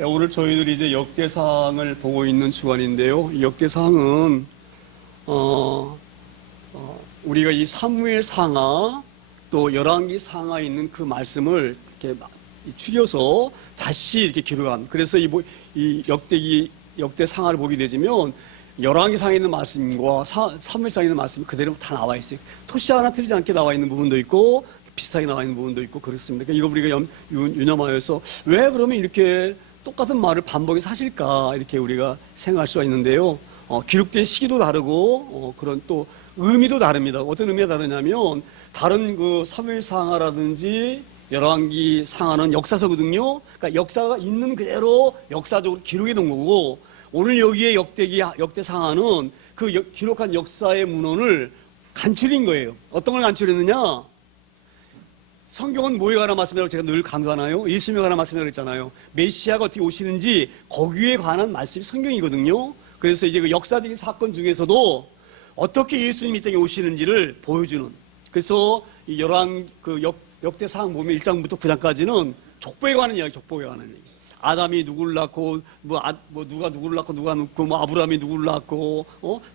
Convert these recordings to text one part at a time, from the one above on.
오늘 저희들이 이제 역대상을 보고 있는 주간인데요. 이 역대상은 우리가 이 사무엘 상하 또 열왕기 상하에 있는 그 말씀을 이렇게 추려서 다시 이렇게 기록한. 그래서 이 역대 상하를 보게 되지면 열왕기 상에 있는 말씀과 사무엘 상에 있는 말씀이 그대로 다 나와 있어요. 토시 하나 틀리지 않게 나와 있는 부분도 있고 비슷하게 나와 있는 부분도 있고 그렇습니다. 그러니까 이거 우리가 유념하여서 왜 그러면 이렇게 똑같은 말을 반복해서 하실까 이렇게 우리가 생각할 수가 있는데요. 기록된 시기도 다르고 그런 또 의미도 다릅니다. 어떤 의미가 다르냐면 다른 그 사무엘 상하라든지 열왕기 상하는 역사서거든요. 그러니까 역사가 있는 그대로 역사적으로 기록해 놓은 거고 오늘 여기에 역대 상하는 그 기록한 역사의 문헌을 간추린 거예요. 어떤 걸 간추렸느냐? 성경은 뭐에 관한 말씀이라고 제가 늘 강조하나요? 예수님에 관한 말씀이라고 그랬잖아요. 메시아가 어떻게 오시는지 거기에 관한 말씀이 성경이거든요. 그래서 이제 그 역사적인 사건 중에서도 어떻게 예수님이 이 땅에 오시는지를 보여주는. 그래서 이 역대상 보면 1장부터 9장까지는 족보에 관한 이야기, 족보에 관한 이야기. 아담이 누구를 낳고, 누가 누구를 낳고, 누가 낳고, 아브라함이 누구를 낳고,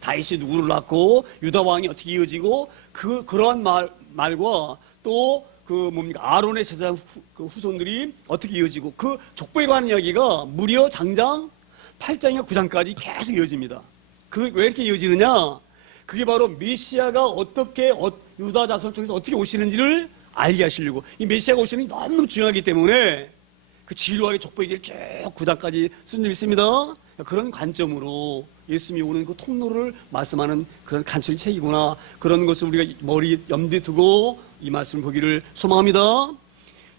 다윗이 누구를 낳고, 유다 왕이 어떻게 이어지고, 그러한 말과 또 아론의 제사 후손들이 어떻게 이어지고, 그 족보에 관한 이야기가 무려 장장 8장이나 9장까지 계속 이어집니다. 왜 이렇게 이어지느냐? 그게 바로 메시아가 어떻게, 유다 자손을 통해서 어떻게 오시는지를 알게 하시려고. 이 메시아가 오시는 게 너무너무 중요하기 때문에 그 지루하게 족보 얘기를 쭉 9장까지 쓴 적 있습니다. 그런 관점으로 예수님이 오는 그 통로를 말씀하는 그런 간추린 책이구나. 그런 것을 우리가 염두에 두고 이 말씀을 보기를 소망합니다.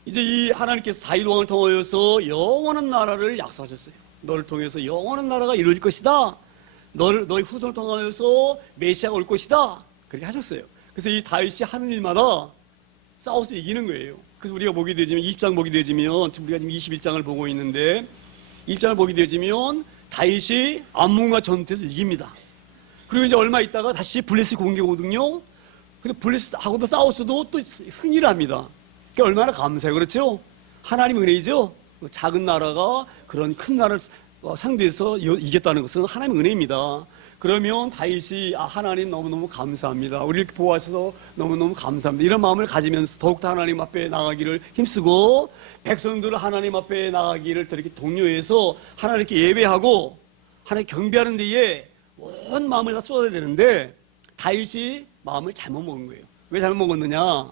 이제 이 하나님께서 다윗 왕을 통하여서 영원한 나라를 약속하셨어요. 너를 통해서 영원한 나라가 이루어질 것이다. 너희 후손을 통하여서 메시아가 올 것이다. 그렇게 하셨어요. 그래서 이 다윗이 하는 일마다 싸워서 이기는 거예요. 그래서 우리가 보게 되지면 20장 보게 되지면 우리가 지금 21장을 보고 있는데 20장을 보게 되지면 다윗이 암몬과 전투에서 이깁니다. 그리고 이제 얼마 있다가 다시 블레셋 공격 오거든요. 근데 블레셋하고도 싸웠어도 또 승리를 합니다. 그게 얼마나 감사해요. 그렇죠? 하나님 은혜이죠. 작은 나라가 그런 큰 나라를 상대해서 이겼다는 것은 하나님의 은혜입니다. 그러면 다윗이 하나님 너무너무 감사합니다. 우리를 보호하셔서 너무너무 감사합니다. 이런 마음을 가지면서 더욱더 하나님 앞에 나가기를 힘쓰고 백성들을 하나님 앞에 나가기를 이렇게 독려해서 하나님께 예배하고 하나님 경배하는 데에 온 마음을 다 쏟아야 되는데 다윗이 마음을 잘못 먹은 거예요. 왜 잘못 먹었느냐?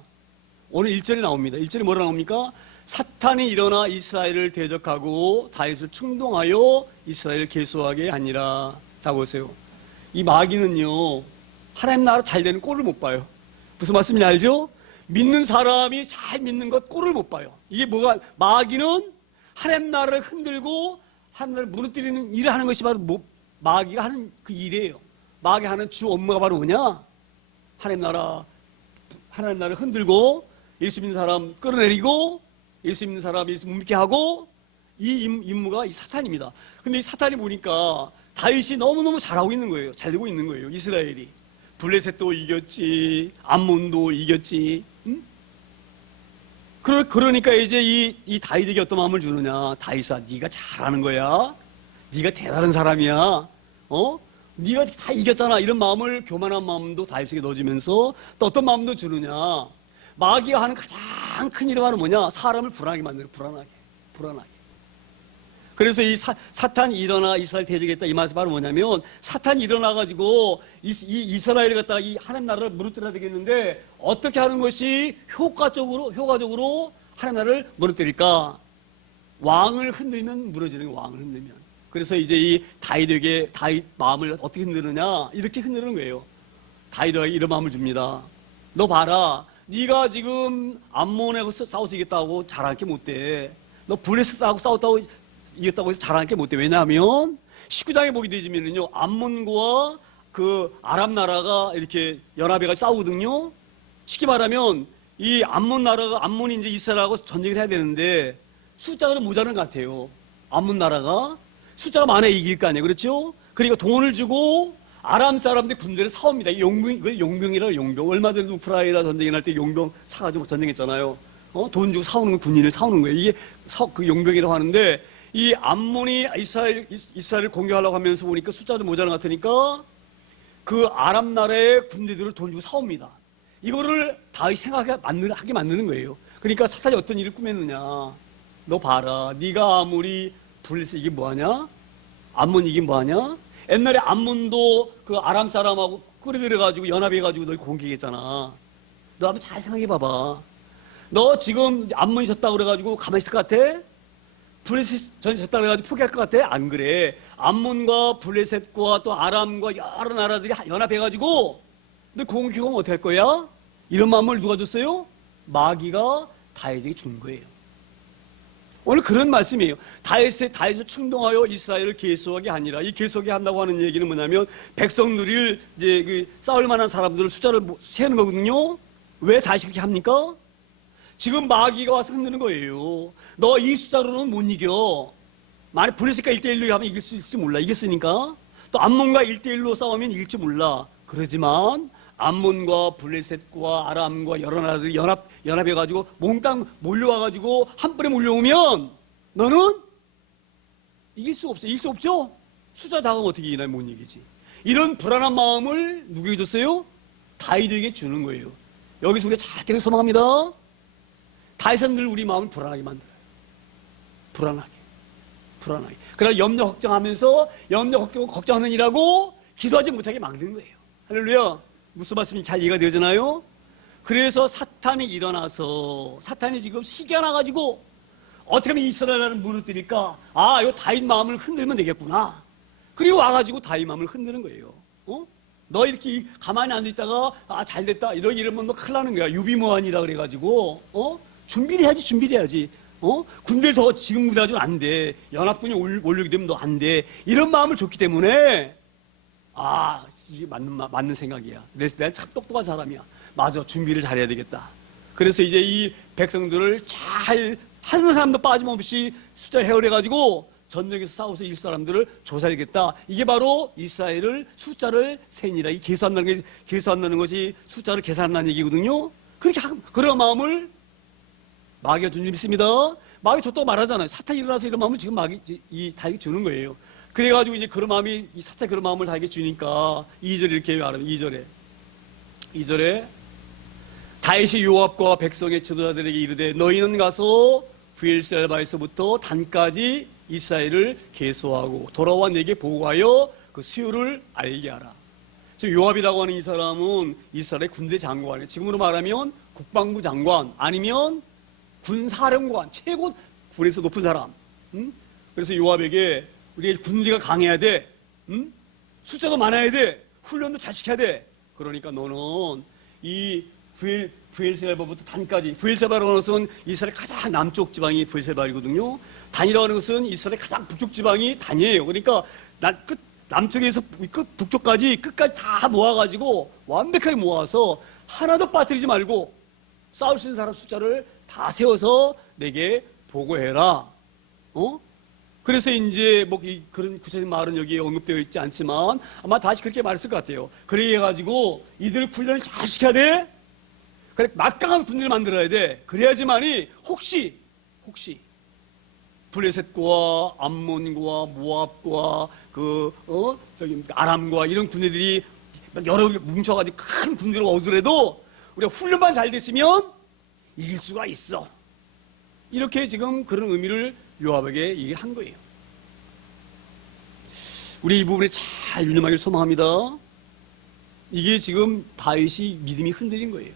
오늘 1절에 나옵니다. 1절에 뭐라 나옵니까? 사탄이 일어나 이스라엘을 대적하고 다윗을 충동하여 이스라엘을 계수하게 하니라. 자 보세요. 이 마귀는요 하나님 나라 잘 되는 꼴을 못 봐요. 무슨 말씀인지 알죠? 믿는 사람이 잘 믿는 것 꼴을 못 봐요. 이게 뭐가 마귀는 하나님 나라를 흔들고 하나님 나라를 무너뜨리는 일을 하는 것이 바로 마귀가 하는 그 일이에요. 마귀가 하는 주 업무가 바로 뭐냐? 하나님 나라를 흔들고 예수 믿는 사람 끌어내리고 예수 믿는 사람 예수 못 믿게 하고 이 임무가 이 사탄입니다. 근데 이 사탄이 보니까 다윗이 너무너무 잘하고 있는 거예요. 잘 되고 있는 거예요. 이스라엘이. 블레셋도 이겼지, 암몬도 이겼지. 응? 그러니까 이제 이 다윗에게 어떤 마음을 주느냐? 다윗아, 네가 잘하는 거야. 네가 대단한 사람이야. 네가 다 이겼잖아. 이런 마음을 교만한 마음도 다윗에게 넣어주면서 또 어떤 마음도 주느냐? 마귀가 하는 가장 큰 일은 바로 뭐냐? 사람을 불안하게 만들어. 불안하게. 그래서 이 사탄이 일어나 이스라엘 대적했다 이 말이 바로 뭐냐면 사탄이 일어나가지고 이스라엘을 갖다가 이 하나님 나라를 무너뜨려야 되겠는데 어떻게 하는 것이 효과적으로 하나님 나라를 무너뜨릴까? 왕을 흔들면 무너지는 거예요. 왕을 흔들면. 그래서 이제 이 다윗 마음을 어떻게 흔드느냐? 이렇게 흔드는 거예요. 다윗에게 이런 마음을 줍니다. 너 봐라. 네가 지금 암몬하고 싸워서 이겼다고 자랑할 게 못돼. 너 블레셋하고 싸웠다고 이겼다고 해서 자랑할 게 못돼. 왜냐하면 19장에 보게 되지면요 암몬과 그 아람 나라가 이렇게 연합해가 싸우거든요. 쉽게 말하면 이 암몬이 이제 이스라엘하고 전쟁을 해야 되는데 숫자가 모자란 것 같아요. 암몬 나라가 숫자가 많아야 이길 거 아니에요. 그렇죠? 그러니까 돈을 주고 아람 사람들이 군대를 사옵니다. 이걸 용병이라고 용병. 얼마 전에 우크라이나 전쟁을 할 때 용병 사가지고 전쟁했잖아요. 돈 주고 사오는 거, 군인을 사오는 거예요. 이게 그 용병이라고 하는데 이 암몬이 이스라엘을 공격하려고 하면서 보니까 숫자도 모자란 것 같으니까 그 아람 나라의 군대들을 돈 주고 사옵니다. 이거를 다윗이 생각하게 만드는 거예요. 그러니까 사탄이 어떤 일을 꾸몄느냐. 너 봐라. 네가 아무리 블레셋 이게 뭐하냐? 암몬 이게 뭐하냐? 옛날에 암몬도 그 아람 사람하고 끌어들여가지고 연합해가지고 널 공격했잖아. 너 한번 잘 생각해봐봐. 너 지금 암몬이 졌다 그래가지고 가만히 있을 것 같아? 블레셋 전이 졌다 그래가지고 포기할 것 같아? 안 그래. 암몬과 블레셋과 또 아람과 여러 나라들이 연합해가지고 너 공격하면 어떻게 할 거야? 이런 마음을 누가 줬어요? 마귀가 다윗에게 준 거예요. 오늘 그런 말씀이에요. 다윗을 충동하여 이스라엘을 계속하게 아니라, 이 계속하게 한다고 하는 얘기는 뭐냐면 백성들을 이제 그 싸울 만한 사람들을 숫자를 세는 거거든요. 왜 다시 그렇게 합니까? 지금 마귀가 와서 흔드는 거예요. 너 이 숫자로는 못 이겨. 만약 블레셋과 1대1로 하면 이길 수 있을지 몰라. 이겼으니까. 또 암몬과 1대1로 싸우면 이길지 몰라. 그러지만 암몬과 블레셋과 아람과 여러 나라들이 연합해가지고 몽땅 몰려와가지고 한 번에 몰려오면 너는 이길 수 없어. 이길 수 없죠? 숫자 작으면 어떻게 이기나? 못 이기지. 이런 불안한 마음을 누구에게 줬어요? 다윗에게 주는 거예요. 여기서 우리가 잘 깨닫게 소망합니다. 다윗은 늘 우리 마음을 불안하게 만들어요. 불안하게. 그러나 염려 걱정하면서 걱정하는 일하고 기도하지 못하게 막는 거예요. 할렐루야. 무슨 말씀이 잘 이해가 되잖아요. 그래서 사탄이 일어나서 사탄이 지금 시기하나가지고 어떻게 하면 이스라엘을 무너뜨릴까? 아, 요 다윗 마음을 흔들면 되겠구나. 그리고 와가지고 다윗 마음을 흔드는 거예요. 너 이렇게 가만히 앉아있다가 잘됐다 이러면 너 큰일 나는 거야. 유비무환이라 그래가지고 준비를 해야지. 군대를 더 지금 무대하지는 안 돼. 연합군이 올리게 되면 너 안 돼. 이런 마음을 줬기 때문에 이게 맞는 생각이야. 내가 참 똑똑한 사람이야. 맞아. 준비를 잘해야 되겠다. 그래서 이제 이 백성들을 잘 하는 사람도 빠짐없이 숫자를 헤어려가지고 전쟁에서 싸워서 이길 사람들을 조사해야겠다. 이게 바로 이스라엘을 숫자를 세니라. 이 계산한다는 것이 숫자를 계산한다는 얘기거든요. 그런 마음을 마귀가 준 줄 믿습니다. 마귀 줬다고 말하잖아요. 사탄이 일어나서 이런 마음을 지금 다에게 주는 거예요. 그래가지고 이제 그런 마음이, 이 사탄이 그런 마음을 다에게 주니까 2절에 이렇게 말합니다. 2절에 다윗이 요압과 백성의 지도자들에게 이르되 너희는 가서 브엘세바에서부터 단까지 이스라엘을 계수하고 돌아와 내게 보고하여 그 수요를 알게 하라. 지금 요압이라고 하는 이 사람은 이스라엘의 군대 장관이에요. 지금으로 말하면 국방부 장관 아니면 군사령관, 최고 군에서 높은 사람. 그래서 요압에게 우리 군대가 강해야 돼. 숫자도 많아야 돼. 훈련도 잘 시켜야 돼. 그러니까 너는 이 브엘세바부터 단까지, 브엘세바라고 하는 것은 이스라엘 가장 남쪽 지방이 브엘세바이거든요. 단이라고 하는 것은 이스라엘 가장 북쪽 지방이 단이에요. 그러니까 남쪽에서 북쪽까지 끝까지 다 모아가지고 완벽하게 모아서 하나도 빠뜨리지 말고 싸울 수 있는 사람 숫자를 다 세워서 내게 보고해라. 그래서 이제 그런 구체적인 말은 여기에 언급되어 있지 않지만 아마 다시 그렇게 말했을 것 같아요. 그래 가지고 이들 훈련을 잘 시켜야 돼. 그래 막강한 군대를 만들어야 돼. 그래야지만이 혹시 블레셋과 암몬과 모압과 아람과 이런 군대들이 여러 개 뭉쳐가지고 큰 군대로 오더라도 우리가 훈련만 잘 됐으면 이길 수가 있어. 이렇게 지금 그런 의미를 요압에게 얘기를 한 거예요. 우리 이 부분에 잘 유념하기를 소망합니다. 이게 지금 다윗이 믿음이 흔들린 거예요.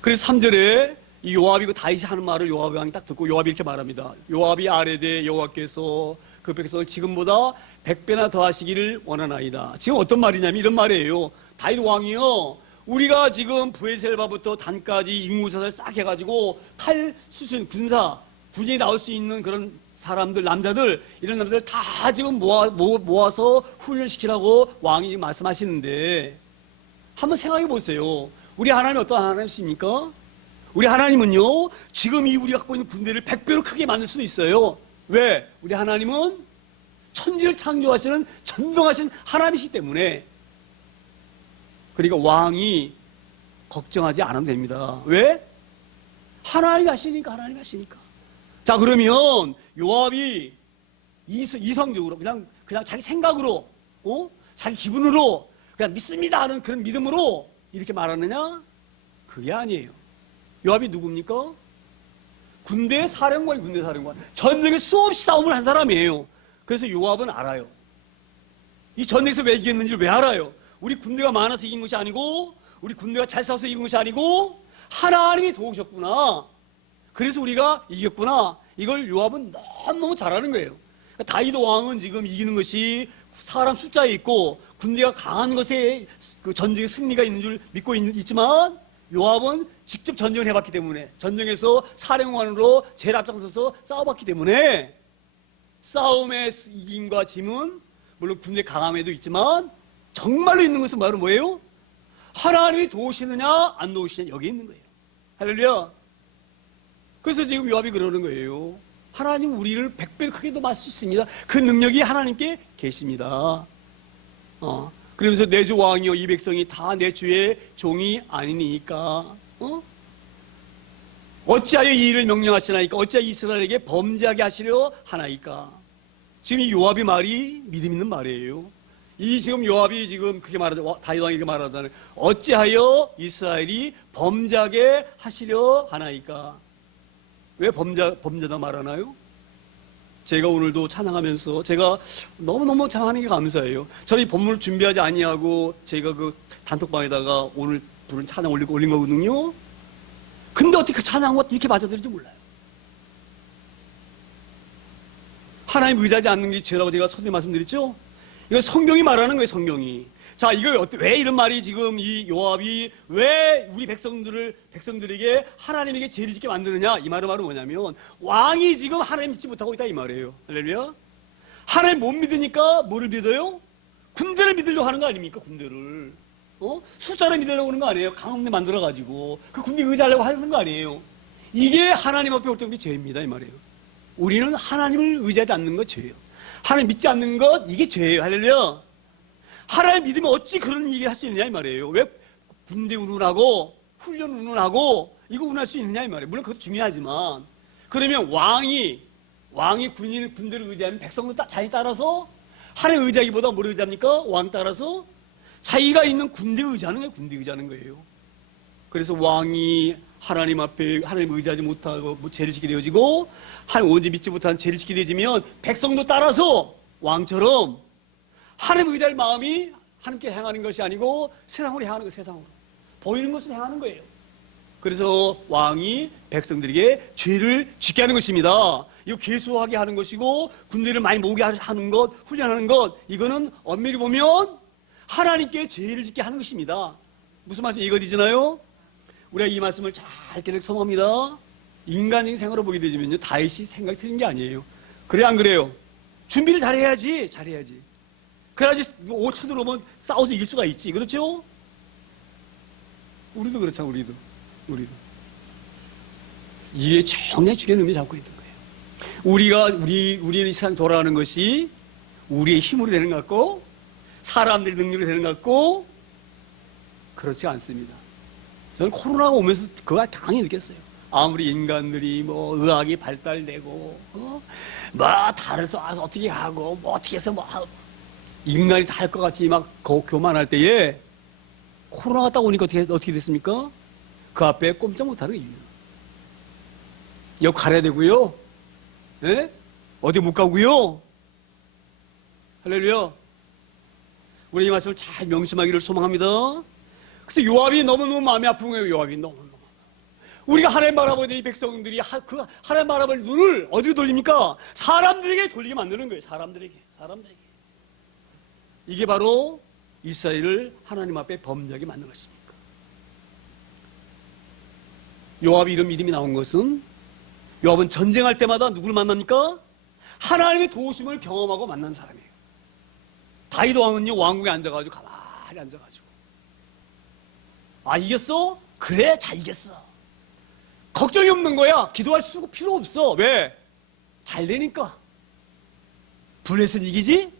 그래서 3절에 이 요압이 다윗이 하는 말을 요압 왕이 딱 듣고 요압이 이렇게 말합니다. 요압이 아뢰되 여호와께서 그 백성을 지금보다 100배나 더하시기를 원하나이다. 지금 어떤 말이냐면 이런 말이에요. 다윗 왕이요, 우리가 지금 브엘세바부터 단까지 인구사를 싹 해가지고 칼 수순 군이 나올 수 있는 그런 사람들, 남자들, 이런 남자들 다 지금 모아서 훈련시키라고 왕이 말씀하시는데 한번 생각해 보세요. 우리 하나님이 어떤 하나님이십니까? 우리 하나님은요, 지금 이 우리가 갖고 있는 군대를 100배로 크게 만들 수도 있어요. 왜? 우리 하나님은 천지를 창조하시는 전능하신 하나님이시기 때문에. 그러니까 왕이 걱정하지 않아도 됩니다. 왜? 하나님이 하시니까. 자, 그러면 요압이 이성적으로 그냥 자기 생각으로, 자기 기분으로 그냥 믿습니다 하는 그런 믿음으로 이렇게 말하느냐? 그게 아니에요. 요압이 누굽니까? 군대 사령관. 전쟁에 수없이 싸움을 한 사람이에요. 그래서 요압은 알아요. 이 전쟁에서 왜 이겼는지를 왜 알아요? 우리 군대가 많아서 이긴 것이 아니고, 우리 군대가 잘 싸워서 이긴 것이 아니고, 하나님이 도우셨구나. 그래서 우리가 이겼구나. 이걸 요압은 너무너무 잘 아는 거예요. 그러니까 다윗 왕은 지금 이기는 것이 사람 숫자에 있고, 군대가 강한 것에 그 전쟁에 승리가 있는 줄 믿고 있지만, 요압은 직접 전쟁을 해봤기 때문에, 전쟁에서 사령관으로 제일 앞장서서 싸워봤기 때문에, 싸움의 이김과 짐은 물론 군대 강함에도 있지만 정말로 있는 것은 바로 뭐예요? 하나님이 도우시느냐 안 도우시느냐 여기 있는 거예요. 할렐루야. 그래서 지금 요압이 그러는 거예요. 하나님 우리를 100배 크게 더 맞을 수 있습니다. 그 능력이 하나님께 계십니다. 그러면서 내 주 왕이여 이 백성이 다 내 주의 종이 아니니까 어찌하여 이 일을 명령하시나이까? 어찌하여 이스라엘에게 범죄하게 하시려 하나이까? 지금 이 요압의 말이 믿음 있는 말이에요. 이 지금 요압이 지금 그렇게 말하죠. 다윗 왕이 이렇게 말하잖아요. 어찌하여 이스라엘이 범죄하게 하시려 하나이까? 왜 범죄다 말하나요? 제가 오늘도 찬양하면서 제가 너무너무 찬양하는 게 감사해요. 저희 본문을 준비하지 아니하고 제가 그 단톡방에다가 오늘 부른 찬양 올린 거거든요. 근데 어떻게 그 찬양과 이렇게 맞아들인지 몰라요. 하나님 의지하지 않는 게 죄라고 제가 서두에 말씀드렸죠? 이거 성경이 말하는 거예요, 성경이. 자, 이거 왜 이런 말이 지금 이 요압이 왜 우리 백성들에게 하나님에게 죄를 짓게 만드느냐? 이 말은 바로 뭐냐면, 왕이 지금 하나님 믿지 못하고 있다, 이 말이에요. 할렐루야? 하나님 못 믿으니까 뭐를 믿어요? 군대를 믿으려고 하는 거 아닙니까, 군대를. 숫자를 믿으려고 하는 거 아니에요. 강함대 만들어가지고. 그 군대 의지하려고 하는 거 아니에요. 이게 하나님 앞에 올 때 우리 죄입니다, 이 말이에요. 우리는 하나님을 의지하지 않는 것 죄예요. 하나님 믿지 않는 것, 이게 죄예요. 할렐루야. 하나님 믿으면 어찌 그런 얘기를 할 수 있느냐 이 말이에요. 왜 군대 운운하고 훈련 운운하고 이거 운할 수 있느냐 이 말이에요. 물론 그것도 중요하지만, 그러면 왕이 군대를 의지하면 백성도 자기 따라서 하나님 의지하기보다 뭘 의지합니까? 왕 따라서 자기가 있는 군대에 의지하는 거예요. 군대에 의지하는 거예요. 그래서 왕이 하나님 앞에 하나님 의지하지 못하고 죄를 짓게 되어지고, 하나님 온전히 믿지 못한 죄를 짓게 되어지면 백성도 따라서 왕처럼 하나님 의지할 마음이 하나님께 향하는 것이 아니고 세상으로 향하는 거예요. 세상으로 보이는 것을 향하는 거예요. 그래서 왕이 백성들에게 죄를 짓게 하는 것입니다. 이거 계속하게 하는 것이고, 군대를 많이 모으게 하는 것, 훈련하는 것, 이거는 엄밀히 보면 하나님께 죄를 짓게 하는 것입니다. 무슨 말씀 이거지나요? 우리가 이 말씀을 잘 기억성합니다. 인간적인 생각으로 보게 되지면요, 다윗이 생각이 틀린 게 아니에요. 그래 안 그래요? 준비를 잘해야지. 그래야지 쳐들어오면 싸워서 이길 수가 있지. 그렇죠? 우리도 그렇잖아. 우리도. 이게 정말 중요한 의미 잡고 있는 거예요. 우리의 세상 돌아가는 것이 우리의 힘으로 되는 것 같고, 사람들의 능력으로 되는 것 같고, 그렇지 않습니다. 저는 코로나가 오면서 그거 강하게 느꼈어요. 아무리 인간들이 의학이 발달되고, 다를 쏴서 어떻게 하고, 어떻게 해서 인간이 다 할 것 같이 막 교만할 때에 코로나가 딱 오니까 어떻게 됐습니까? 그 앞에 꼼짝 못하는 거예요. 역 가려야 되고요. 예? 어디 못 가고요. 할렐루야. 우리 이 말씀을 잘 명심하기를 소망합니다. 그래서 요압이 너무너무 마음이 아픈 거예요. 요압이 너무너무. 우리가 하나님 바라보는 이 백성들이 그 하나님 바라볼 눈을 어디로 돌립니까? 사람들에게 돌리게 만드는 거예요. 사람들에게. 이게 바로 이스라엘을 하나님 앞에 범죄하게 만든 것입니까? 요압이 이런 믿음이 나온 것은, 요압은 전쟁할 때마다 누구를 만납니까? 하나님의 도우심을 경험하고 만난 사람이에요. 다윗 왕은요, 왕궁에 앉아가지고 가만히 앉아가지고, 이겼어? 그래, 잘 이겼어. 걱정이 없는 거야. 기도할 필요 없어. 왜? 잘 되니까. 블레셋 이기지?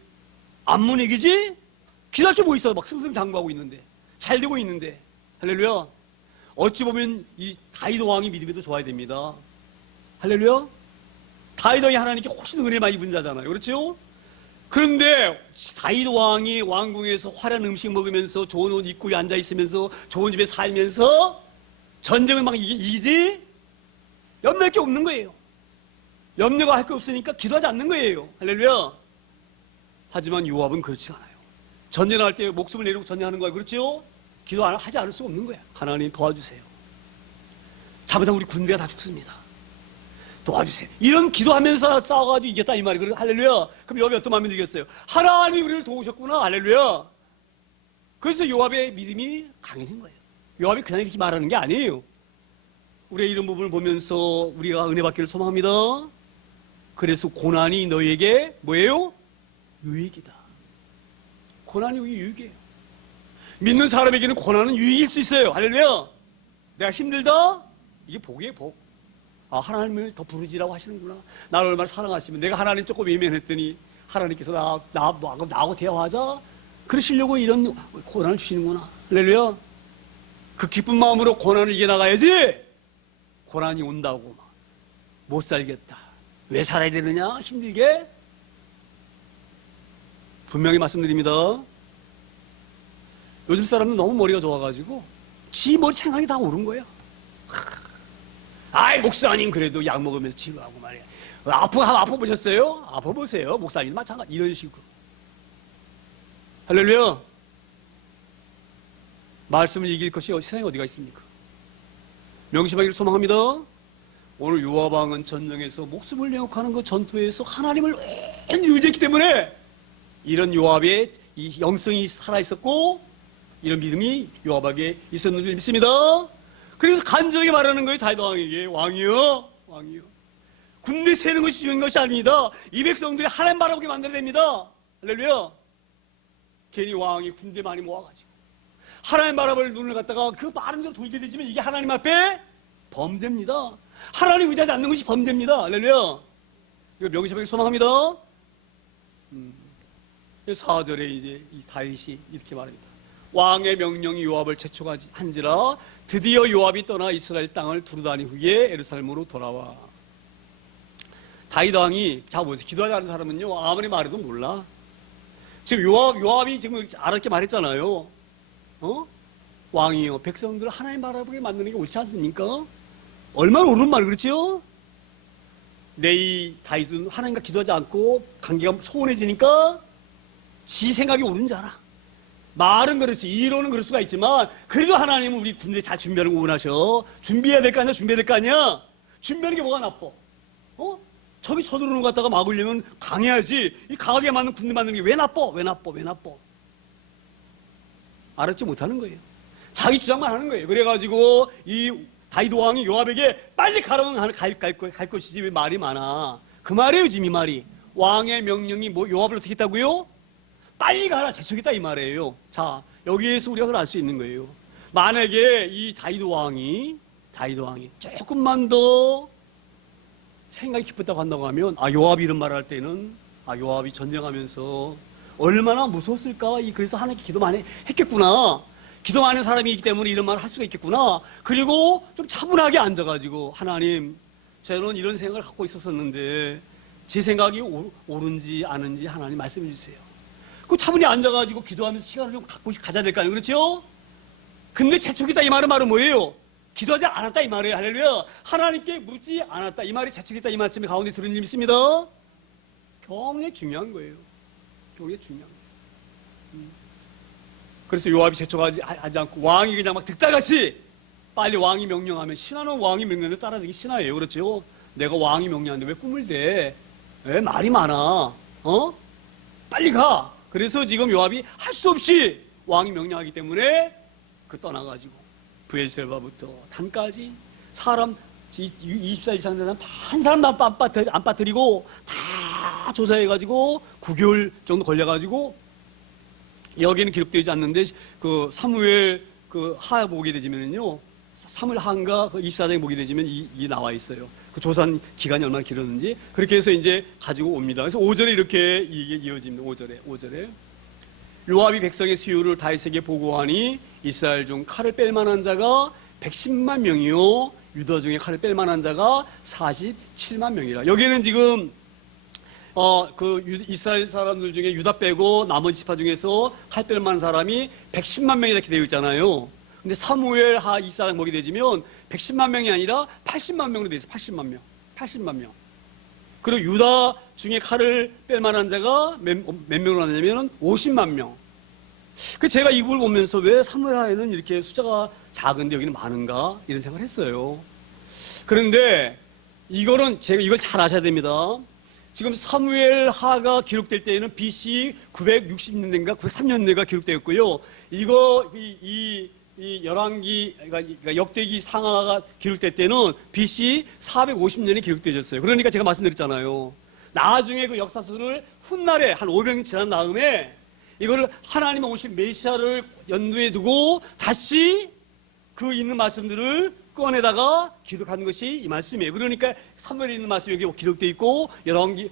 암몬 이기지? 기도할 게 뭐 있어? 막 승승장구하고 있는데, 잘 되고 있는데. 할렐루야. 어찌 보면 이 다윗 왕이 믿음이 더 좋아야 됩니다. 할렐루야. 다윗 왕이 하나님께 훨씬 은혜 많이 입은 자잖아요. 그렇죠? 그런데 다윗 왕이 왕궁에서 화려한 음식 먹으면서 좋은 옷 입고 앉아 있으면서 좋은 집에 살면서 전쟁을 막 이기지 염려할 게 없는 거예요. 염려가 할 게 없으니까 기도하지 않는 거예요. 할렐루야. 하지만 요압은 그렇지 않아요. 전쟁할 때 목숨을 내리고 전쟁하는 거예요. 그렇죠? 기도하지 않을 수가 없는 거야. 하나님 도와주세요. 잘못하면 우리 군대가 다 죽습니다. 도와주세요. 이런 기도하면서 싸워가지고 이겼다 이 말이에요. 할렐루야. 그럼 요압이 어떤 마음이 들겠어요? 하나님이 우리를 도우셨구나. 할렐루야. 그래서 요압의 믿음이 강해진 거예요. 요압이 그냥 이렇게 말하는 게 아니에요. 우리의 이런 부분을 보면서 우리가 은혜 받기를 소망합니다. 그래서 고난이 너희에게 뭐예요? 유익이다. 고난이 유익이에요. 믿는 사람에게는 고난은 유익일 수 있어요. 할렐루야. 내가 힘들다? 이게 복이에요, 복. 아, 하나님을 더 부르지라고 하시는구나. 나를 얼마나 사랑하시면 내가 하나님 조금 외면했더니 하나님께서 나하고 대화하자. 그러시려고 이런 고난을 주시는구나. 할렐루야. 그 기쁜 마음으로 고난을 이겨나가야지. 고난이 온다고 막 못 살겠다. 왜 살아야 되느냐? 힘들게. 분명히 말씀드립니다. 요즘 사람은 너무 머리가 좋아가지고 지 머리 생각이 다 옳은 거예요. 아이 목사님 그래도 약 먹으면서 치료하고 말이야. 아파보셨어요? 아파보세요. 목사님 마찬가지. 이런 식으로. 할렐루야. 말씀을 이길 것이 세상에 어디가 있습니까? 명심하기를 소망합니다. 오늘 요압 왕은 전쟁에서 목숨을 내어가는 그 전투에서 하나님을 완전히 의지했기 때문에 이런 요압의 이 영성이 살아있었고 이런 믿음이 요압에게 있었는 줄 믿습니다. 그래서 간절하게 말하는 거예요. 다윗 왕에게. 왕이요, 왕이요. 군대 세는 것이 중요한 것이 아닙니다. 이 백성들이 하나님 바라보게 만들어야 됩니다. 할렐루야. 괜히 왕이 군대 많이 모아가지고 하나님 바라볼 눈을 갖다가 그 많은 대로 돌게 되지만 이게 하나님 앞에 범죄입니다. 하나님 의지하지 않는 것이 범죄입니다. 할렐루야. 이거 명심하게 소망합니다. 4절에 이제 이 다윗이 이렇게 말합니다. 왕의 명령이 요압을 재촉한지라 드디어 요압이 떠나 이스라엘 땅을 두루다닌 후에 예루살렘으로 돌아와. 다윗 왕이 자 보세요. 기도하지 않는 사람은요 아무리 말해도 몰라. 지금 요압이 지금 알았게 말했잖아요. 왕이요 백성들을 하나님 바라보게 만드는 게 옳지 않습니까? 얼마나 옳은 말 그렇죠? 내 이 다윗은 하나님과 기도하지 않고 관계가 소원해지니까 지 생각이 옳은 줄 알아. 말은 그렇지 이론은 그럴 수가 있지만 그래도 하나님은 우리 군대 잘 준비하는 거 원하셔. 준비해야 될 거 아니야? 준비해야 될 거 아니야? 준비하는 게 뭐가 나빠? 저기 서두르는 거 갖다가 막으려면 강해야지. 이 강하게 맞는 군대 만드는 게 왜 나빠? 왜 나빠? 왜 나빠? 알았지 못하는 거예요. 자기 주장만 하는 거예요. 그래가지고 이 다윗 왕이 요압에게 빨리 가라면 갈 것이지 왜 말이 많아. 그 말이에요 지금 이 말이. 왕의 명령이 뭐 요압을 어떻게 했다고요? 빨리 가라 재촉했다 이 말이에요. 자 여기에서 우리가 그걸 알 수 있는 거예요. 만약에 이 다윗 왕이 조금만 더 생각이 깊었다고 한다고 하면 요압이 이런 말을 할 때는 요압이 전쟁하면서 얼마나 무서웠을까. 그래서 하나님께 기도 많이 했겠구나. 기도 많은 사람이기 때문에 이런 말을 할 수가 있겠구나. 그리고 좀 차분하게 앉아가지고 하나님 저는 이런 생각을 갖고 있었었는데 제 생각이 옳은지 아는지 하나님 말씀해 주세요. 그 차분히 앉아가지고 기도하면서 시간을 좀 가져야 될 거 아니에요. 그렇죠? 근데 재촉이다 이 말은 뭐예요? 기도하지 않았다 이 말이에요. 할렐루야. 하나님께 묻지 않았다 이 말이 재촉이다 이 말씀이 가운데 들은 일 있습니다. 굉장히 중요한 거예요. 굉장히 중요한 거예요. 그래서 요압이 재촉하지 않고 왕이 그냥 막 득달같이 빨리 왕이 명령하면 신하는 왕이 명령을 따라주기 신하예요. 그렇죠? 내가 왕이 명령하는데 왜 꿈을 대? 왜 말이 많아? 빨리 가. 그래서 지금 요압이 할 수 없이 왕이 명령하기 때문에 떠나가지고 브엘셀바부터 단까지 사람 20살 이상 된 사람 한 사람도 안 빠뜨리고 다 조사해가지고 9개월 정도 걸려가지고 여기는 기록되지 않는데 그 사무엘 그 하 보게 되지면요 사무엘 하인가 그 24장에 보게 되지면 이 나와 있어요. 그 조사한 기간이 얼마나 길었는지 그렇게 해서 이제 가지고 옵니다. 그래서 5절에 이렇게 이게 이어집니다. 5절에 요압이 백성의 수요를 다윗에게 보고하니 이스라엘 중 칼을 뺄 만한 자가 110만 명이요 유다 중에 칼을 뺄 만한 자가 47만 명이라. 여기는 지금 이스라엘 사람들 중에 유다 빼고 나머지 지파 중에서 칼 뺄 만한 사람이 110만 명이 이렇게 되어 있잖아요. 근데 사무엘 하 24장 보게 되지면 110만 명이 아니라 80만 명으로 되어 있어요. 80만 명. 그리고 유다 중에 칼을 뺄 만한 자가 몇 명으로 나냐면 50만 명. 그 제가 이걸 보면서 왜 사무엘 하에는 이렇게 숫자가 작은데 여기는 많은가 이런 생각을 했어요. 그런데 이거는 제가 이걸 잘 아셔야 됩니다. 지금 사무엘 하가 기록될 때에는 BC 960년대인가 903년대가 기록되었고요. 이거 이 열왕기 그러니까 역대기 상하가 기록될 때는 BC 450년에 기록되어졌어요. 그러니까 제가 말씀드렸잖아요. 나중에 그 역사서를 훗날에 한 500년 지난 다음에 이거를 하나님의 오신 메시아를 연두에 두고 다시 그 있는 말씀들을 꺼내다가 기록하는 것이 이 말씀이에요. 그러니까 사무엘에 있는 말씀이 여기 기록되어 있고 열왕기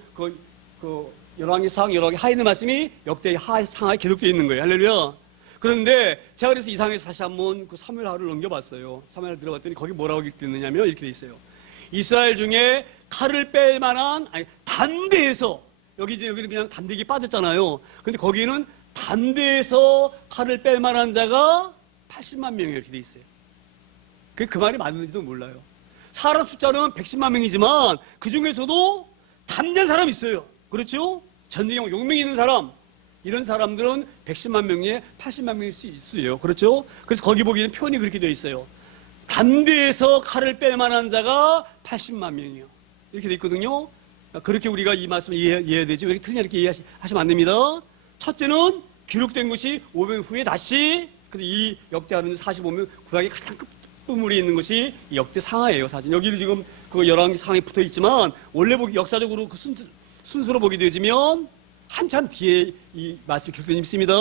열왕기 상, 열왕기 하에 있는 말씀이 역대 상하에 기록되어 있는 거예요. 할렐루야. 그런데 제가 그래서 이 상에서 다시 한번 그 사무엘 하를 넘겨봤어요. 사무엘 들어봤더니 거기 뭐라고 기록되느냐면 이렇게 돼 있어요. 이스라엘 중에 칼을 뺄 만한 담대에서 여기는 그냥 단대기 빠졌잖아요. 근데 거기는 담대에서 칼을 뺄 만한 자가 80만 명이 이렇게 돼 있어요. 그 말이 맞는지도 몰라요. 사람 숫자는 110만 명이지만 그 중에서도 담대한 사람이 있어요. 그렇죠? 전쟁에 용맹이 있는 사람, 이런 사람들은 110만 명에 80만 명일 수 있어요. 그렇죠? 그래서 거기 보기에는 표현이 그렇게 되어 있어요. 담대에서 칼을 뺄 만한 자가 80만 명이요. 이렇게 되어 있거든요. 그렇게 우리가 이 말씀을 이해해야 되지. 왜 이렇게 틀리냐 이렇게 이해하시면 안 됩니다. 첫째는 기록된 것이 500년 후에 다시, 그래서 이 역대하는 45명 구약의 가장 끝부분에 있는 것이 역대 상하예요, 사진. 여기는 지금 그 열왕기 상하에 붙어 있지만, 원래 역사적으로 그 순서로 보게 되어지면, 한참 뒤에 이 말씀이 기록된 있습니다.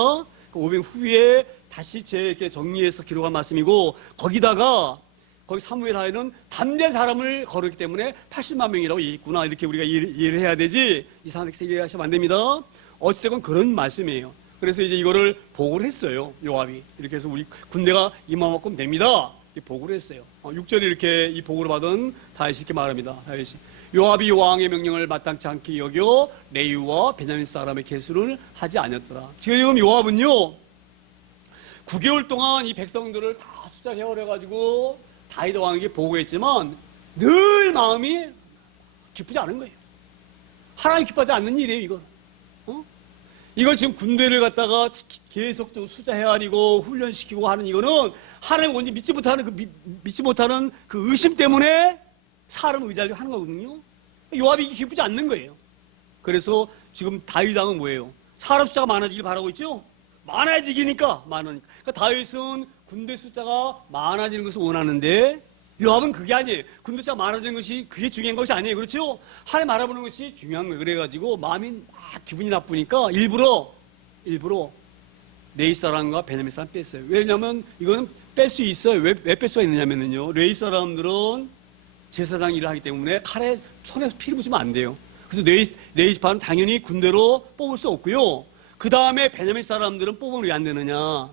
500년 후에 다시 이렇게 정리해서 기록한 말씀이고, 거기다가, 거기 사무엘 하에는 담대한 사람을 거르기 때문에 80만 명이라고 있구나. 이렇게 우리가 이해를 해야 되지, 이상하게 이해하시면 안 됩니다. 어찌됐건 그런 말씀이에요. 그래서 이제 이거를 보고를 했어요, 요압이. 이렇게 해서 우리 군대가 이만큼 됩니다. 이렇게 보고를 했어요. 6절에 이렇게 이 보고를 받은 다윗이 이렇게 말합니다. 다윗이 요압이 왕의 명령을 마땅치 않게 여겨 레위와 베냐민 사람의 계수를 하지 않았더라. 지금 요압은요 9개월 동안 이 백성들을 다 숫자 세워가지고 다윗 왕에게 보고했지만 늘 마음이 기쁘지 않은 거예요. 하나님 기뻐하지 않는 일이에요, 이건. 이걸 지금 군대를 갖다가 계속 숫자 헤아리고 훈련시키고 하는 이거는 하나님 뭔지 믿지 못하는 그 의심 때문에 사람 의지하려고 하는 거거든요. 요압이 기쁘지 않는 거예요. 그래서 지금 다윗 왕은 뭐예요? 사람 숫자가 많아지길 바라고 있죠? 많아지기니까 많으니까. 그러니까 다윗은 군대 숫자가 많아지는 것을 원하는데 요압은 그게 아니에요. 군대 숫자가 많아지는 것이 그게 중요한 것이 아니에요. 그렇죠? 하나님 알아보는 것이 중요한 거예요. 그래가지고 마음이 막 기분이 나쁘니까 일부러 레위 사람과 베냐민 사람 뺐어요. 왜냐하면 이거는 뺄 수 있어요. 왜 뺄 수가 있느냐면요. 레위 사람들은 제사장 일을 하기 때문에 칼에 손에 피를 묻히면 안 돼요. 그래서 레위 지파는 당연히 군대로 뽑을 수 없고요. 그 다음에 베냐민 사람들은 뽑으면 왜 안 되느냐?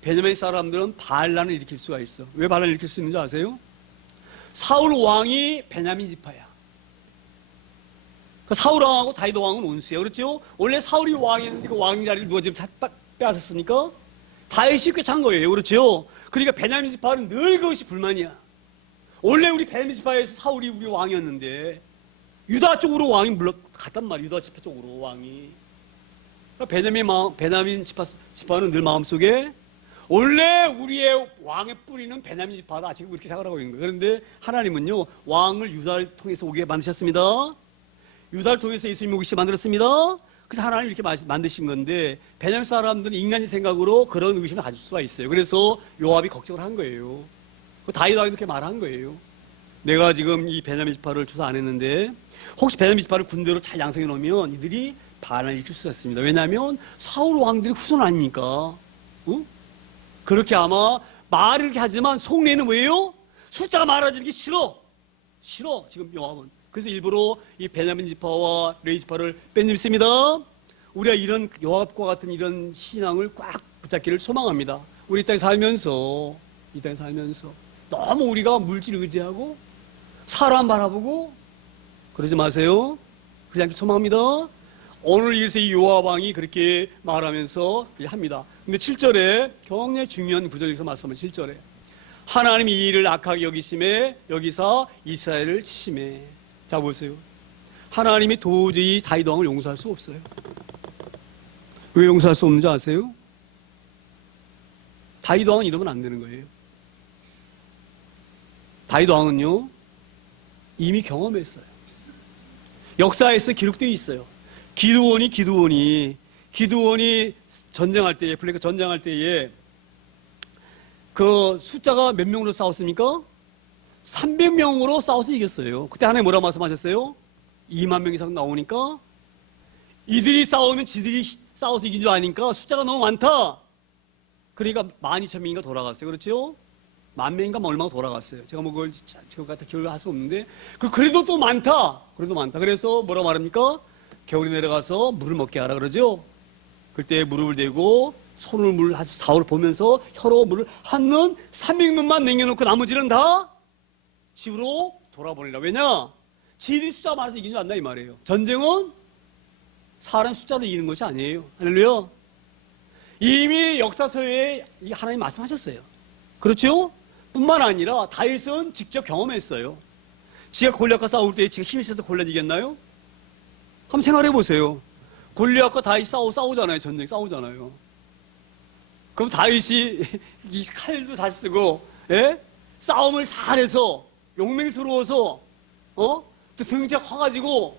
베냐민 사람들은 반란을 일으킬 수가 있어. 왜 반란을 일으킬 수 있는지 아세요? 사울 왕이 베냐민 지파야. 사울 왕하고 다윗 왕은 원수예요. 그렇죠? 원래 사울이 왕이었는데 그 왕 자리를 누가 지금 빼앗았습니까? 다윗이 꿰찬 거예요. 그렇죠? 그러니까 베냐민 지파는 늘 그것이 불만이야. 원래 우리 베냐민 지파에서 사울이 우리 왕이었는데 유다 쪽으로 왕이 갔단 말이야. 유다 지파 쪽으로 왕이. 그러니까 베냐민 지파는 늘 마음속에 원래 우리의 왕의 뿌리는 베냐민 지파다. 지금 그렇게 생각하고 있는 거예요. 그런데 하나님은요 왕을 유다를 통해서 오게 만드셨습니다. 유다를 통해서 예수님이 오기 만들었습니다. 그래서 하나님이 이렇게 만드신 건데 베냐민 사람들은 인간의 생각으로 그런 의심을 가질 수가 있어요. 그래서 요압이 걱정을 한 거예요. 다윗 왕이 이렇게 말한 거예요. 내가 지금 이 베냐민 지파를 조사 안 했는데 혹시 베냐민 지파를 군대로 잘 양성해 놓으면 이들이 반란을 일으킬 수가 있습니다. 왜냐하면 사울 왕들이 후손 아니니까. 그렇게 아마 말을 이렇게 하지만 속내는 뭐예요? 숫자가 많아지는 게 싫어. 지금 요압은. 그래서 일부러 이 베냐민 지파와 레위 지파를 뺀입습니다. 우리가 이런 요압과 같은 이런 신앙을 꽉 붙잡기를 소망합니다. 우리 이 땅에 살면서 너무 우리가 물질 의지하고 사람 바라보고 그러지 마세요. 그러지 않길 소망합니다. 오늘 이에서 이 요압 왕이 그렇게 말하면서 합니다. 근데 7절에 굉장히 중요한 구절에서 말씀을 7절에 하나님이 이 일을 악하게 여기심에 여기서 이스라엘을 치심에. 자 보세요. 하나님이 도저히 다윗 왕을 용서할 수 없어요. 왜 용서할 수 없는지 아세요? 다윗 왕은 이러면 안 되는 거예요. 다윗 왕은요 이미 경험했어요. 역사에서 기록되어 있어요. 기드온이 전쟁할 때에 블레셋 전쟁할 때에 그 숫자가 몇 명으로 싸웠습니까? 300명으로 싸워서 이겼어요. 그때 하나님 뭐라고 말씀하셨어요? 2만 명 이상 나오니까 이들이 싸우면 지들이 싸워서 이긴 줄 아니까 숫자가 너무 많다. 그러니까 12,000명인가 돌아갔어요. 그렇죠? 10,000명인가 얼마가 돌아갔어요. 제가 뭐 그걸 지금 갖다 기억을 할 수 없는데 그래도 또 많다. 그래서 뭐라고 말합니까? 겨울에 내려가서 물을 먹게 하라 그러죠. 그때 무릎을 대고 손을 사울을 보면서 혀로 물을 한눈 300명만 남겨놓고 나머지는 다 집으로 돌아보내라. 왜냐? 지들이 숫자가 많아서 이기는 줄 안다 이 말이에요. 전쟁은 사람 숫자로 이기는 것이 아니에요. 할렐루야. 이미 역사서에 하나님 말씀하셨어요. 그렇죠? 뿐만 아니라 다윗은 직접 경험했어요. 지가 골리앗과 싸울 때 지가 힘이 있어서 골리앗 이겼나요? 한번 생각해 보세요. 골리앗과 다윗이 싸우잖아요. 전쟁 싸우잖아요. 그럼 다윗이 이 칼도 잘 쓰고, 예? 싸움을 잘해서 용맹스러워서, 또 등짝 커가지고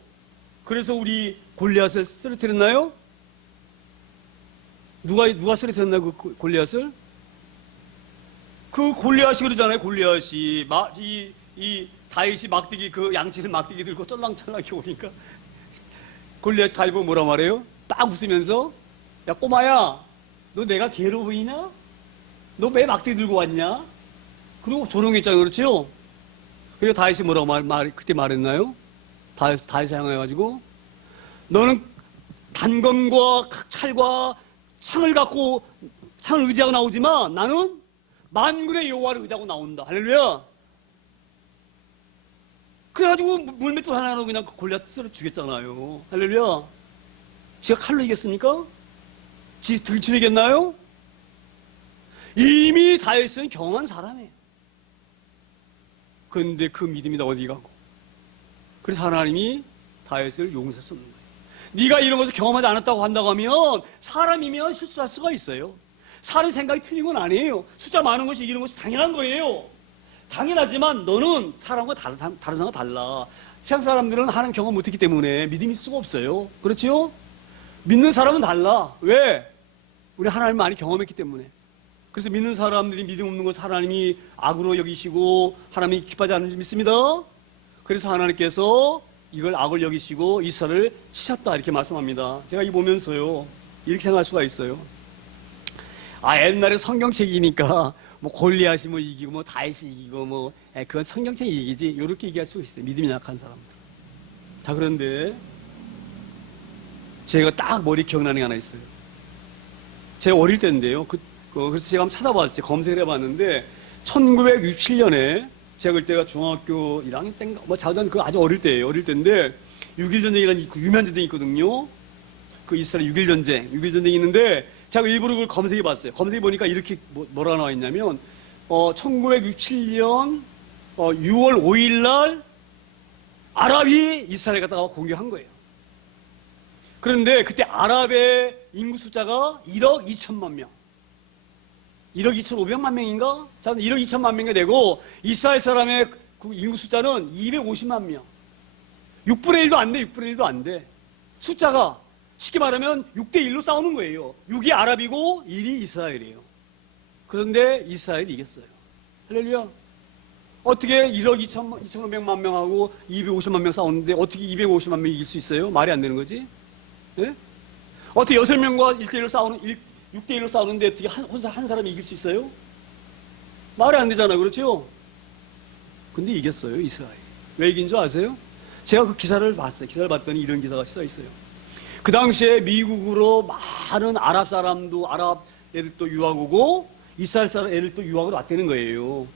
그래서 우리 골리앗을 쓰러뜨렸나요? 누가 쓰러뜨렸나요? 그 골리앗을? 그 골리앗이 그러잖아요. 골리앗이 이 다윗이 막대기 그 양치를 막대기 들고 쩔랑쩔랑이 오니까 골리앗이 다윗 보고 뭐라 말해요? 딱 웃으면서 야 꼬마야 너 내가 개로 보이냐? 너 왜 막대기 들고 왔냐? 그리고 조롱했잖아요. 그렇죠? 그리고 다윗이 뭐라고 그때 말했나요? 다윗을 향해가지고 너는 단검과 찰과 창을 의지하고 나오지만 나는 만군의 여호와를 의지하고 나온다. 할렐루야. 그래가지고 물맷돌 하나로 그냥 골리앗 쓰러 죽였잖아요. 할렐루야. 지가 칼로 이겼습니까? 지 등치로 이겼나요? 이미 다윗은 경험한 사람이에요. 그런데 그 믿음이 다 어디 가고? 그래서 하나님이 다윗을 용서했는 거예요. 네가 이런 것을 경험하지 않았다고 한다고 하면 사람이면 실수할 수가 있어요. 사람 생각이 틀린 건 아니에요. 숫자 많은 것이 이기는 것이 당연한 거예요. 당연하지만 너는 사람과 다른 사람과 달라. 세상 사람들은 하나님 경험 못했기 때문에 믿음이 있을 수가 없어요. 그렇죠? 믿는 사람은 달라. 왜? 우리 하나님 많이 경험했기 때문에. 그래서 믿는 사람들이 믿음 없는 것을 하나님이 악으로 여기시고 하나님이 기뻐하지 않는 줄 믿습니다. 그래서 하나님께서 이걸 악을 여기시고 이스라엘을 치셨다 이렇게 말씀합니다. 제가 이 보면서요 이렇게 생각할 수가 있어요. 옛날에 성경책이니까 뭐 골리앗이 뭐 이기고 뭐 다윗이 이기고 뭐 그건 성경책 얘기지 이렇게 얘기할 수 있어요. 믿음이 약한 사람들. 자 그런데 제가 딱 머리 기억나는 게 하나 있어요. 제가 어릴 때인데요. 그래서 제가 한번 찾아봤어요. 검색을 해봤는데 1967년에 제가 그때가 중학교 1학년 때인가 뭐 자전 그 아주 어릴 때예요. 어릴 때인데 6.1 전쟁이라는 그 유명한 전쟁이 있거든요. 그 이스라엘 6.1 전쟁이 있는데 제가 일부러 그걸 검색해 봤어요. 검색해 보니까 이렇게 뭐라 나와 있냐면 1967년 6월 5일 날 아랍이 이스라엘 갖다가 공격한 거예요. 그런데 그때 아랍의 인구 숫자가 1억 2천만 명. 1억 2,500만 명인가? 자, 1억 2천만 명이 되고 이스라엘 사람의 그 인구 숫자는 250만 명. 6분의 1도 안 돼. 6분의 1도 안 돼. 숫자가 쉽게 말하면 6대 1로 싸우는 거예요. 6이 아랍이고 1이 이스라엘이에요. 그런데 이스라엘이 이겼어요. 할렐루야. 어떻게 1억 2,500만 명하고 250만 명 싸우는데 어떻게 250만 명이 이길 수 있어요? 말이 안 되는 거지? 네? 어떻게 6명과 1대1로 싸우는 6대1로 싸우는데 어떻게 혼자 한 사람이 이길 수 있어요? 말이 안 되잖아요. 그렇죠? 근데 이겼어요. 이스라엘. 왜 이긴 줄 아세요? 제가 그 기사를 봤어요. 기사를 봤더니 이런 기사가 써 있어요. 그 당시에 미국으로 많은 아랍 사람도 아랍 애들도 유학 오고 이스라엘 사람 애들도 유학으로 왔다는 거예요.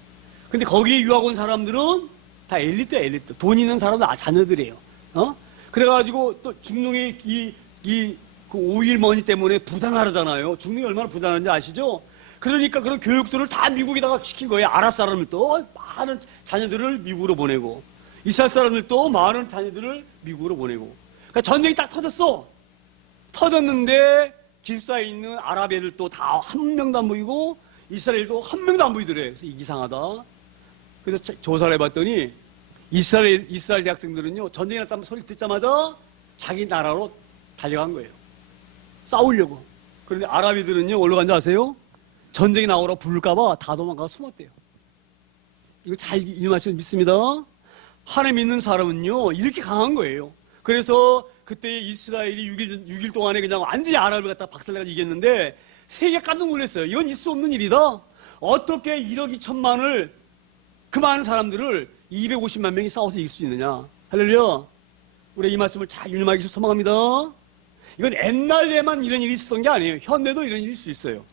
근데 거기에 유학 온 사람들은 다 엘리트야, 엘리트. 돈 있는 사람들 자녀들이에요. 그래가지고 또 중동이 그 오일 머니 때문에 부자나라잖아요. 중동이 얼마나 부자난지 아시죠? 그러니까 그런 교육들을 다 미국에다가 시킨 거예요. 아랍 사람들도 많은 자녀들을 미국으로 보내고, 이스라엘 사람들도 많은 자녀들을 미국으로 보내고. 그러니까 전쟁이 딱 터졌어. 터졌는데 기숙사에 있는 아랍 애들도 다 한 명도 안 보이고 이스라엘도 한 명도 안 보이더래. 그래서 이상하다. 그래서 조사를 해봤더니 이스라엘 대학생들은요, 전쟁이 났다는 소리 듣자마자 자기 나라로 달려간 거예요. 싸우려고. 그런데 아랍이들은요, 어디로 간지 아세요? 전쟁이 나오라고 부를까봐 다 도망가서 숨었대요. 이거 잘 이해하시면 믿습니다. 하나님 믿는 사람은요, 이렇게 강한 거예요. 그래서 그때 이스라엘이 6일 동안에 그냥 완전히 아랍을 갖다 박살내가지고 이겼는데 세계가 깜짝 놀랐어요. 이건 있을 수 없는 일이다. 어떻게 1억 2천만을, 그 많은 사람들을 250만 명이 싸워서 이길 수 있느냐. 할렐루야. 우리 이 말씀을 잘 유념하기 위해서 소망합니다. 이건 옛날에만 이런 일이 있었던 게 아니에요. 현대도 이런 일이 있을 수 있어요.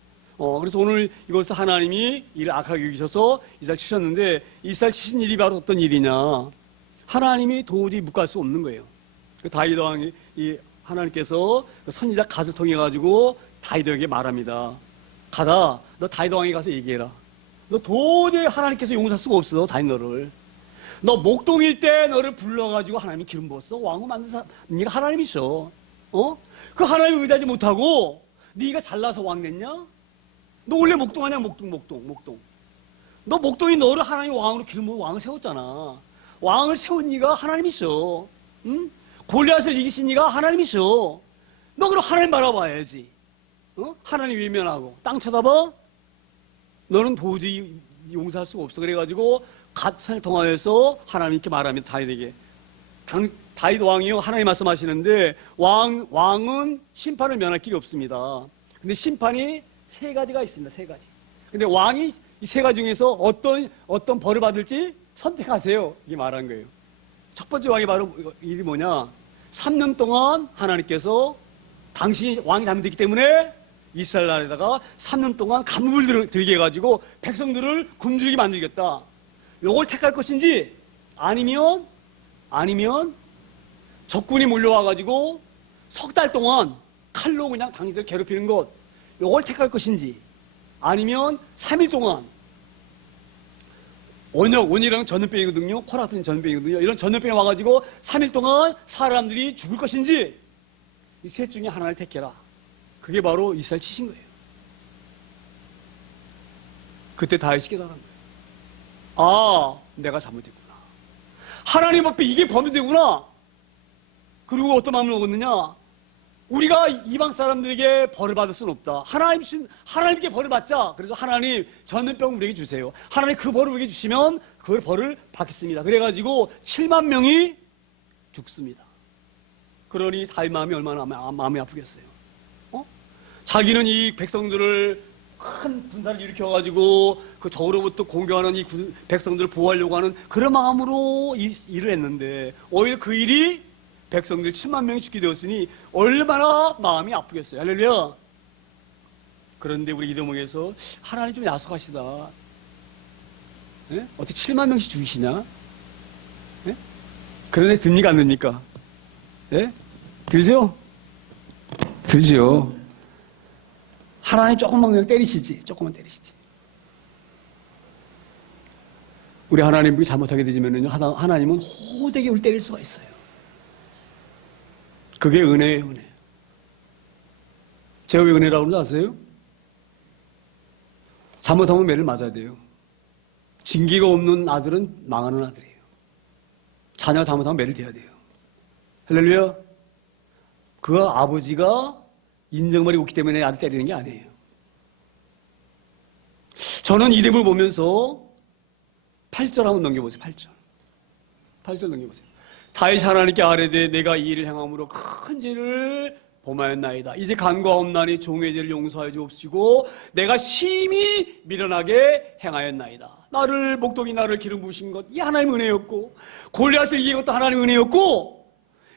그래서 오늘 이것을 하나님이 일을 악하게 여기셔서 이스라엘 치셨는데, 이스라엘 치신 일이 바로 어떤 일이냐. 하나님이 도저히 묵할 수 없는 거예요. 그 다윗 왕이 하나님께서 선지자 갓을 통해 가지고 다윗에게 말합니다. 가다, 너 다윗 왕에게 가서 얘기해라. 너 도저히 하나님께서 용서할 수가 없어, 다윗 너를. 너 목동일 때 너를 불러가지고 하나님이 기름 부었어. 왕을 만든 사람, 네가 하나님이셔. 그 하나님을 의지하지 못하고 네가 잘나서 왕 됐냐? 너 원래 목동 아니야? 목동. 너 목동이 너를 하나님 왕으로 기름 부어 왕을 세웠잖아. 왕을 세운 네가 하나님이셔. 응? 골리앗을 이기신 네가 하나님이셔. 너 그럼 하나님 바라봐야지. 하나님 외면하고 땅 쳐다봐? 너는 도저히 용서할 수가 없어. 그래가지고 갓을 통하여서 하나님께 말합니다. 다윗에게. 다윗 왕이요, 하나님 말씀하시는데 왕은 심판을 면할 길이 없습니다. 근데 심판이 세 가지가 있습니다. 세 가지. 근데 왕이 이 세 가지 중에서 어떤 벌을 받을지 선택하세요. 이게 말한 거예요. 첫 번째 왕이 바로 일이 뭐냐? 3년 동안 하나님께서 당신이 왕이 잘못됐기 때문에 이스라엘 나라에다가 3년 동안 간섭을 들게 해가지고 백성들을 굶주리게 만들겠다. 요걸 택할 것인지, 아니면 적군이 몰려와가지고 석 달 동안 칼로 그냥 당신들 괴롭히는 것, 요걸 택할 것인지, 아니면 3일 동안 원이랑 전염병이거든요. 코로나 같은 전염병이거든요. 이런 전염병이 와가지고 3일 동안 사람들이 죽을 것인지, 이 셋 중에 하나를 택해라. 그게 바로 이스라엘 치신 거예요. 그때 다윗이 깨달은 거예요. 아, 내가 잘못했구나. 하나님 앞에 이게 범죄구나. 그리고 어떤 마음을 먹었느냐? 우리가 이방 사람들에게 벌을 받을 수는 없다. 하나님께 벌을 받자. 그래서 하나님 전염병 우리에게 주세요. 하나님 그 벌을 우리에게 주시면 그 벌을 받겠습니다. 그래가지고 7만 명이 죽습니다. 그러니 다윗 마음이 얼마나 마음이 아프겠어요. 자기는 이 백성들을 큰 군사를 일으켜가지고 그 적으로부터 공격하는 이 백성들을 보호하려고 하는 그런 마음으로 일을 했는데, 오히려 그 일이 백성들 7만 명이 죽게 되었으니 얼마나 마음이 아프겠어요. 할렐루야. 그런데 우리 이대목에서 하나님 좀 야속하시다. 예? 어떻게 7만 명씩 죽이시냐? 예? 그런데 듭니까 안 듭니까? 예? 들죠? 들죠. 하나님 조금만 그냥 때리시지. 조금만 때리시지. 우리 하나님이 잘못하게 되지면요, 하나님은 호되게 우리 때릴 수가 있어요. 그게 은혜예요, 은혜. 제가 왜 은혜라고 그러는지 아세요? 잘못하면 매를 맞아야 돼요. 징계가 없는 아들은 망하는 아들이에요. 자녀가 잘못하면 매를 대야 돼요. 할렐루야. 그 아버지가 인정말이 없기 때문에 아들 때리는 게 아니에요. 저는 이 내용을 보면서 8절 한번 넘겨보세요. 8절 넘겨보세요. 다윗이 하나님께 아뢰되 내가 이 일을 행함으로 큰 죄를 범하였나이다. 이제 간과없나니 종의 죄를 용서하여 주옵시고 내가 심히 미련하게 행하였나이다. 목동이 나를 기름 부으신 것, 이 하나님의 은혜였고, 골리앗을 이긴 것도 하나님의 은혜였고,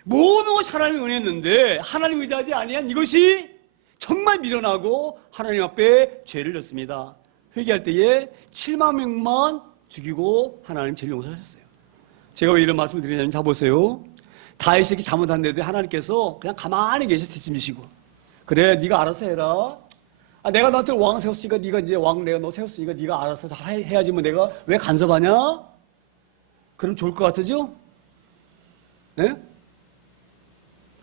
모든 것이 하나님의 은혜였는데 하나님 의지하지 아니한 이것이 정말 미련하고 하나님 앞에 죄를 졌습니다. 회개할 때에 7만 명만 죽이고 하나님 죄를 용서하셨어요. 제가 왜 이런 말씀을 드리냐면, 자 보세요. 다윗이 이렇게 잘못한데도 하나님께서 그냥 가만히 계셔 뒷짐지시고, 그래 네가 알아서 해라. 내가 너한테 왕 세웠으니까 네가 이제 왕 내가 너 세웠으니까 네가 알아서 잘 해야지 뭐 내가 왜 간섭하냐? 그럼 좋을 것 같으죠? 네?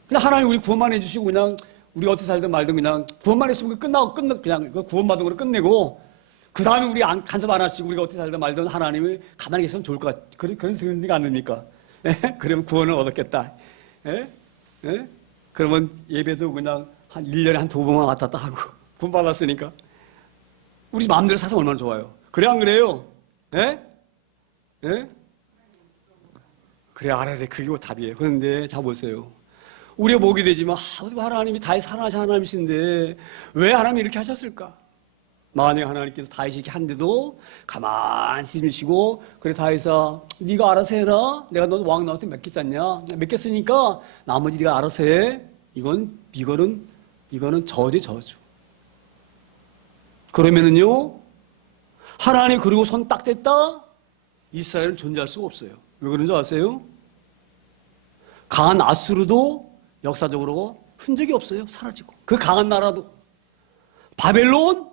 그냥 하나님 우리 구원만 해주시고 그냥 우리 어떻게 살든 말든 그냥 구원만 했으면 그냥 그 구원받은 거로 끝내고 그 다음에 우리 간섭 안 하시고 우리가 어떻게 살든 말든 하나님이 가만히 계시면 좋을 것 같아요. 그런 생각이 안 듭니까? 그러면 구원을 얻었겠다. 그러면 예배도 그냥 한 1년에 한 2번만 왔다 갔다 하고 구원 받았으니까 우리 마음대로 사서 얼마나 좋아요. 그래 안 그래요? 그래 알아야 돼. 그게 답이에요. 그런데 자 보세요. 우리가 보게 되지만 하나님이 다윗 사랑하신 하나님이신데 왜 하나님이 이렇게 하셨을까? 만약에 하나님께서 다윗이 이렇게 한데도 가만히 있으시고 그래 다윗아 네가 알아서 해라. 내가 너 왕 너한테 맡겼잖냐? 맡겼으니까 나머지 네가 알아서 해. 이거는 저주의 저주. 그러면은요 하나님 그리고 손 딱 댔다 이스라엘은 존재할 수가 없어요. 왜 그런지 아세요? 강한 아수르도 역사적으로 흔적이 없어요. 사라지고. 그 강한 나라도 바벨론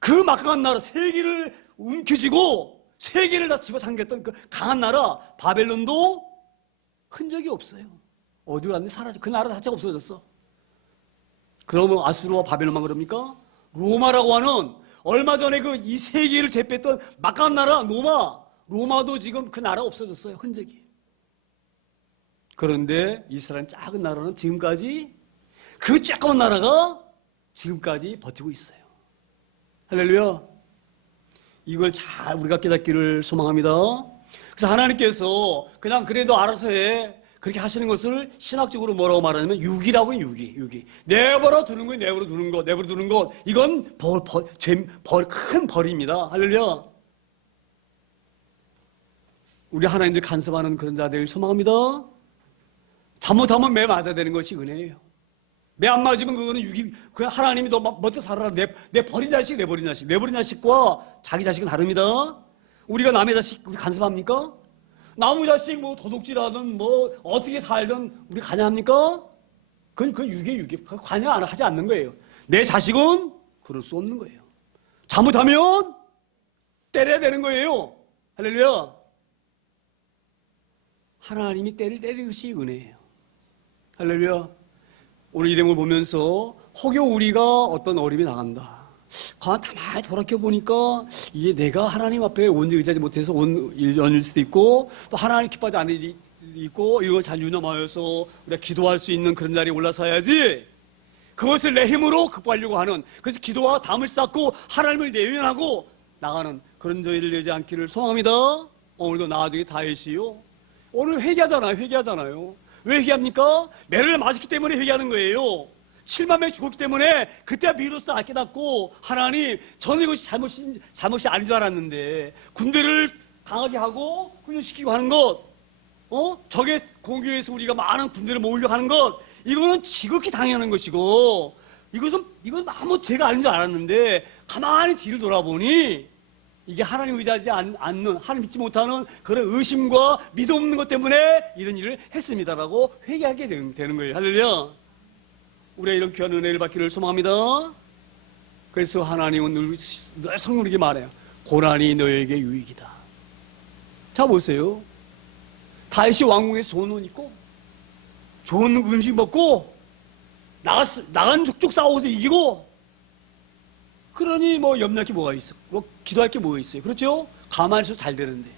그 막강한 나라 세계를 움켜쥐고 세계를 다 집어삼켰던 그 강한 나라 바벨론도 흔적이 없어요. 어디로 갔는지 사라져. 그 나라 자체가 없어졌어. 그러면 아수르와 바벨론만 그럽니까? 로마라고 하는 얼마 전에 그 이 세계를 제패했던 막강한 나라 로마도 지금 그 나라가 없어졌어요. 흔적이. 그런데 이스라엘 작은 나라는 지금까지 그 조그만 나라가 지금까지 버티고 있어요. 할렐루야. 이걸 잘 우리가 깨닫기를 소망합니다. 그래서 하나님께서 그냥 그래도 알아서 해. 그렇게 하시는 것을 신학적으로 뭐라고 말하냐면 유기라고 해요. 유기. 내버려 두는 거예요. 내버려 두는 것. 이건 큰 벌입니다. 할렐루야. 우리 하나님들 간섭하는 그런 자들 소망합니다. 잘못하면 매 맞아야 되는 것이 은혜예요. 매 안 맞으면 그거는 그냥 하나님이 너 멋져 살아라. 내 버린 자식과 자기 자식은 다릅니다. 우리가 남의 자식 우리 간섭합니까? 남의 자식 뭐 도둑질하든 뭐 어떻게 살든 우리 관여합니까? 그건 유기. 관여 하지 않는 거예요. 내 자식은 그럴 수 없는 거예요. 잘못하면 때려야 되는 거예요. 할렐루야. 하나님이 때리는 것이 은혜예요. 할렐루야. 오늘 이 내용을 보면서 혹여 우리가 어떤 어림이 나간다. 가만히 돌아켜보니까 이게 내가 하나님 앞에 온전히 의지하지 못해서 온 연일 수도 있고 또 하나님 기뻐하지 않을 일이 있고 이걸 잘 유념하여서 우리가 기도할 수 있는 그런 자리에 올라서야지 그것을 내 힘으로 극복하려고 하는 그래서 기도와 담을 쌓고 하나님을 내면하고 나가는 그런 저희를 되지 않기를 소망합니다. 오늘도 나중에 다윗이요. 오늘 회개하잖아요. 왜 회개합니까? 매를 맞았기 때문에 회개하는 거예요. 7만 명이 죽었기 때문에 그때 비로소 깨닫고 하나님 저는 이것이 잘못이 아닌 줄 알았는데 군대를 강하게 하고 훈련시키고 하는 것 적의 공격에서 우리가 많은 군대를 모으려고 하는 것 이거는 지극히 당연한 것이고 이건 아무 죄가 아닌 줄 알았는데 가만히 뒤를 돌아보니 이게 하나님 의지하지 않는 하나님 믿지 못하는 그런 의심과 믿음 없는 것 때문에 이런 일을 했습니다라고 회개하게 되는 거예요. 할렐루야. 우리가 이런 귀한 은혜를 받기를 소망합니다. 그래서 하나님은 늘 성령에게 말해요. 고난이 너에게 유익이다. 자 보세요. 다윗이 왕궁에서 좋은 옷 입고 좋은 음식 먹고 나간 족족 싸워서 이기고 그러니 뭐 염려할 게 뭐가 있어? 뭐 기도할 게 뭐가 있어요? 그렇죠? 가만히 있어도 잘 되는데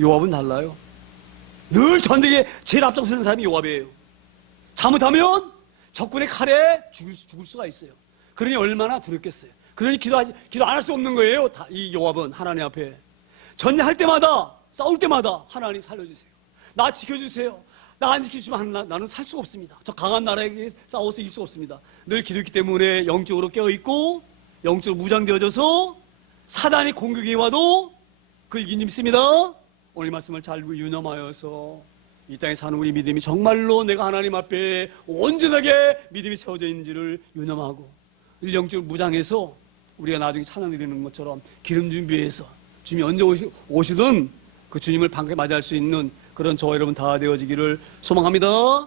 요압은 달라요. 늘 전쟁에 제일 앞장서는 사람이 요압이에요. 잘못하면 적군의 칼에 죽을 수가 있어요. 그러니 얼마나 두렵겠어요. 그러니 기도 안 할 수 없는 거예요. 이 요압은 하나님 앞에 전쟁할 때마다 싸울 때마다 하나님 살려주세요. 나 지켜주세요. 나 안 지켜주시면 나는 살 수가 없습니다. 저 강한 나라에게 싸워서 이길 수가 없습니다. 늘 기도했기 때문에 영적으로 깨어있고 영적으로 무장되어져서 사단이 공격해 와도 그 이긴 줄 믿습니다. 오늘 말씀을 잘 유념하여서 이 땅에 사는 우리 믿음이 정말로 내가 하나님 앞에 온전하게 믿음이 세워져 있는지를 유념하고 영적으로 무장해서 우리가 나중에 찬양 드리는 것처럼 기름 준비해서 주님이 언제 오시든 그 주님을 반갑게 맞이할 수 있는 그런 저와 여러분 다 되어지기를 소망합니다.